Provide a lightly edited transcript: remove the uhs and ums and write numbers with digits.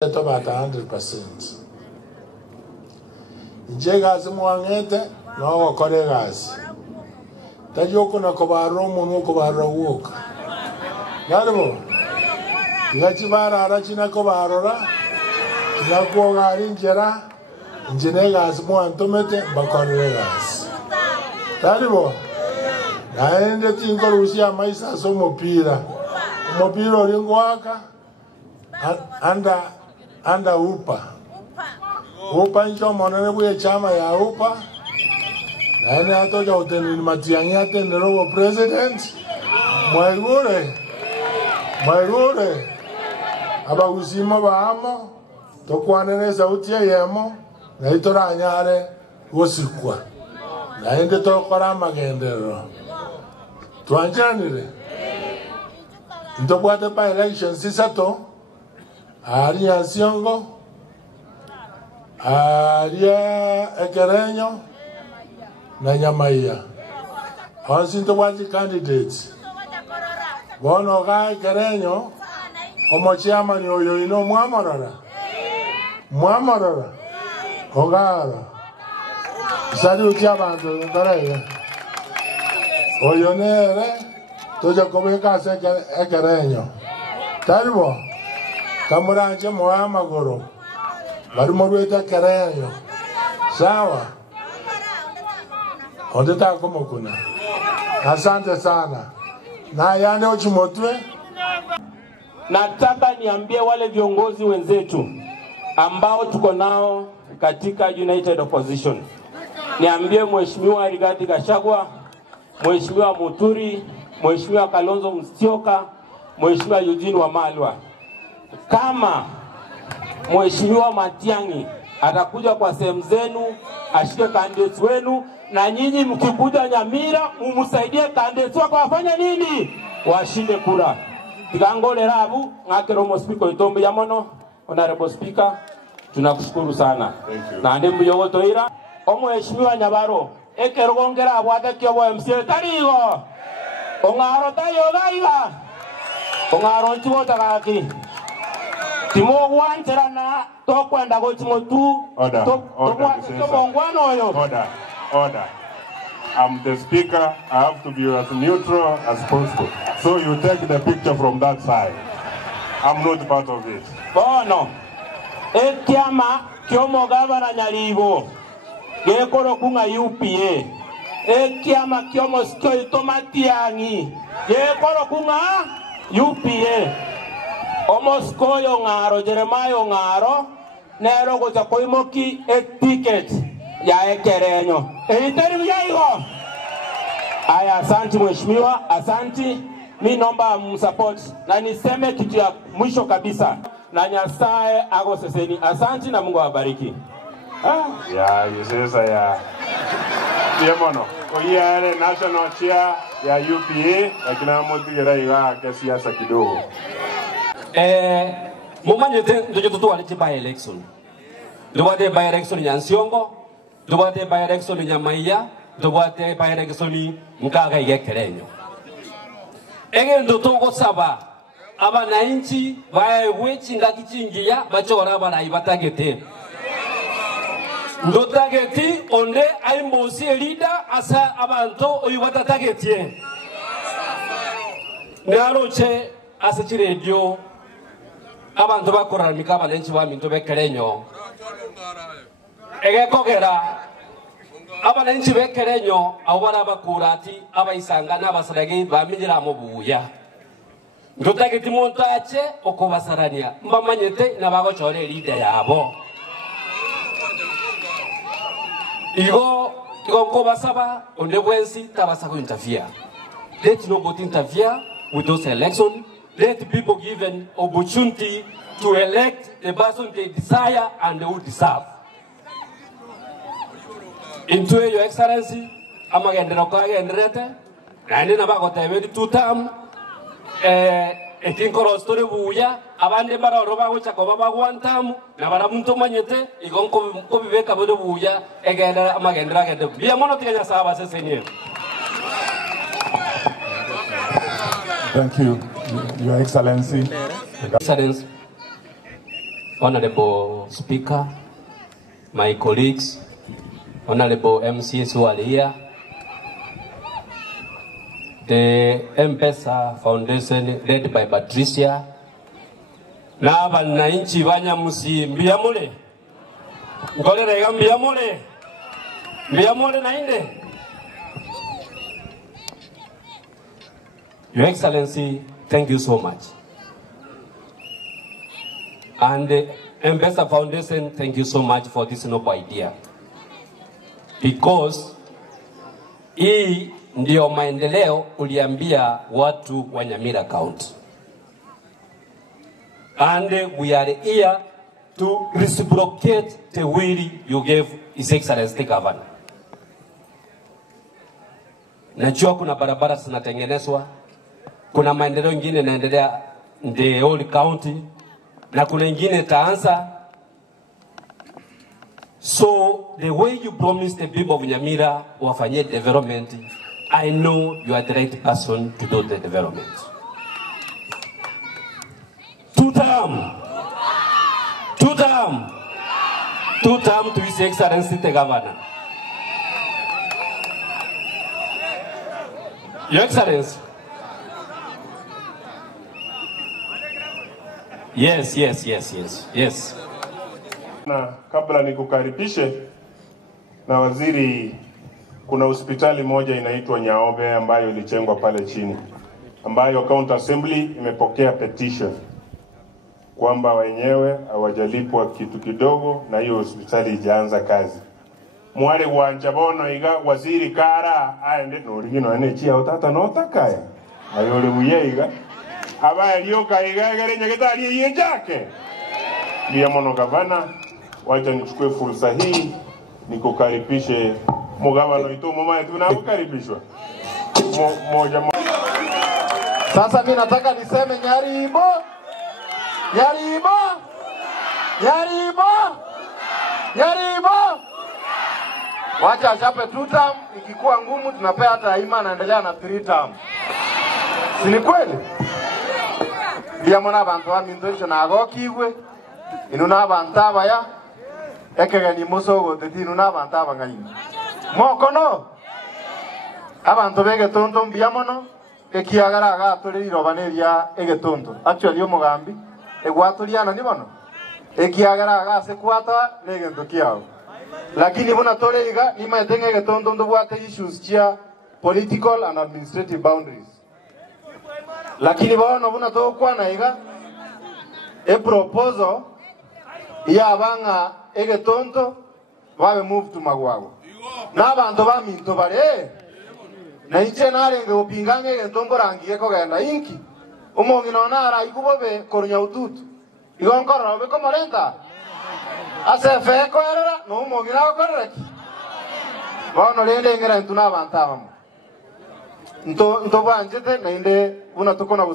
about 100%. Njega zimwangete no koregas. Tajoko na kobaro mono kobaro wok. Nalbo. Ngachibara arachina kobaro ra. Nako garin jera. Njega zimwantomete bakoregas. Nalbo. Naende tinko rusia maisa so mopira. Mopira ringwaka. Anda upa. Upa ncho monene buye chama ya upa. Na ene ato ja uteni matiangi atende robo president. Mwaigure. Aba usima ba amo. Tokwane sauti ya yemo. Na itora anyare wosikwa. Na ende tokora magendero. Tuanjanire. Ntobwate pa election sisato. Aria Siongo, Aria Ekereño, Nanyamaya. Onsinto waji candidates. Bono ga Ekereño, como chairman yo ino Muamarara. Ogara. Sari uchiabanto ntaraya. Oyonere, toja komeka se Ekereño. Taribo. Kamuranje moama goro. Barumorweta Ekereño. Sawa. Ondeta como kuna. Asante sana. Na yane uchimotwe. Nataka niambie wale viongozi wenzetu ambao tuko nao katika United Opposition. Niambie Mheshimiwa Rigathi Gachagua, Mheshimiwa Muturi, Mheshimiwa Kalonzo Musyoka, Mheshimiwa Eugene Wamalwa. Kama Mheshimiwa Matiang'i atakuja kwa sehemu zenu, ashike candidates wenu, na nyinyi mkikuja Nyamira mumsaidie candidates wako wafanya nini? Washinde kura. Tigangole rabu ngakero mospiko itombe ya mono. Honorable Speaker, tunakushukuru sana. Na ndimbu yogoto ira Mheshimiwa Nyabaro ekero gongera abwata kyobo MCA tarigo. Ongaro tayo gaiga. Ongaro ntiwo tagaki. Timo wanterana tokwenda go timo tu Order. I'm the speaker. I have to be as neutral as possible. So you take the picture from that side. I'm not part of it. Bono. Etiama kyomo gavana Nyalibo. Gekoro kunga UPA. Etiama kyomo skoi tomatiangi. Gekoro kunga UPA. Omoskoyo ngaro, Jeremiah ngaro, nero goza koimoki ticket ya Ekereño. Eiteri yaigo. Aya, asante mheshimiwa, asante. Mi nomba msupport na niseme kitu ya mwisho kabisa. Na Nyasaye ago seseni. Asante na Mungu awabariki. Ya, yusesa ya. Yemono. Oyare national chair ya UPA, lakini amotigera iga kesiasa kidogo. Mumanyete ndojo tutuwale by election. Dubate by election Nyansiongo, dubate by election Nyamaiya, dubate by election Mukaga Ekereño. Ege ndotongo saba abananchi baewechinga kichingia bachora barayi batagete. Ndotageti onde aimbosi leader asa abantu oyibatatagetie. Ngaroche asachirejyo abantu bakorana mikaba lenchi ba minto bekereño egekogera abalenchi bekereño awara bakurati abaisanga n'abasarage bamigira mu buya ndotageti montache okobasarania mbamanyete nabagochore leader yabo igo kobasaba onde bwensi tabasa ko interfere. Let nobody interfere with those elections. Let people give an opportunity to elect the person they desire and they would deserve. Into Your Excellency, I'm going to go and I'm going to 2 term. I think our story buya. Abande bara roba ucha ko baba 1 term. Na bara muntu manyete. Igon ko bibeka bodo buya. Egenda amagendra gende. Biya mono tiga saba se senye. Thank you, Your Excellency. Excellency. Honorable Speaker, my colleagues, Honorable MCs who are here, the M-Pesa Foundation led by Patricia, na wananchi Wanyamusi Mbiamule, ngole rega Mbiamule nainde. Your Excellency, thank you so much. And the M-Pesa Foundation, thank you so much for this noble idea. Because hii ndio maendeleo uliambia watu wa Nyamira County. And we are here to reciprocate the will you gave His Excellency the Governor. Najua kuna barabara zinatengenezwa, kuna maendeleo ingine yanaendelea the whole county, na kuna ingine taanza. So the way you promised the people of Nyamira wafanyie development, I know you are the right person to do the development. Two term to His Excellency the Governor. Your Excellency. Yes. Na kabla nikukaribishe na waziri, kuna hospitali moja inaitwa Nyaobe ambayo ilijengwa pale chini, ambayo County Assembly imepokea petition kwamba wenyewe hawajalipwa kitu kidogo na hiyo hospitali ijaanza kazi. Mwale wanja bono iga waziri kara aende norigino ene chia utata notakaya ayole buyeiga aba aliyoka iga gere nyagetari yenjake. Ndio mono gavana, wacha nichukue fursa hii nikukaribishe mugavana itu mama yetu na kukaribishwa moja. Sasa mimi nataka niseme Nyaribo. Wacha achape 2 term, ikikuwa ngumu tunapea hata Aima anaendelea na 3 term. Si ni kweli? Bia mona abantu wa minto na agokigwe inuna abantu abaya ekega ni musogo tetinu na abantu abangani. Moko no. Abantu bege tonto bia mono ekiagara agatuliro baneria egetonto. Actually omugambi egwaturiana ni bono ekiagara agase kwata negento kiao. Lakini bona toleiga ni maitenge getondo ndobwate issues chia political and administrative boundaries. Lakini bona to kwana iga e proposal ya banga egetondo babe move to Magwago. Na bantu ba minto bare na iche narenge opingange getombo rangiye kogenda inki umongi nona ara ikubobe korunya ututu igonkora obe komorenta ase feko era no umongi na korreki bono lende ngera ntuna bantaba nto banjete na inde una tokona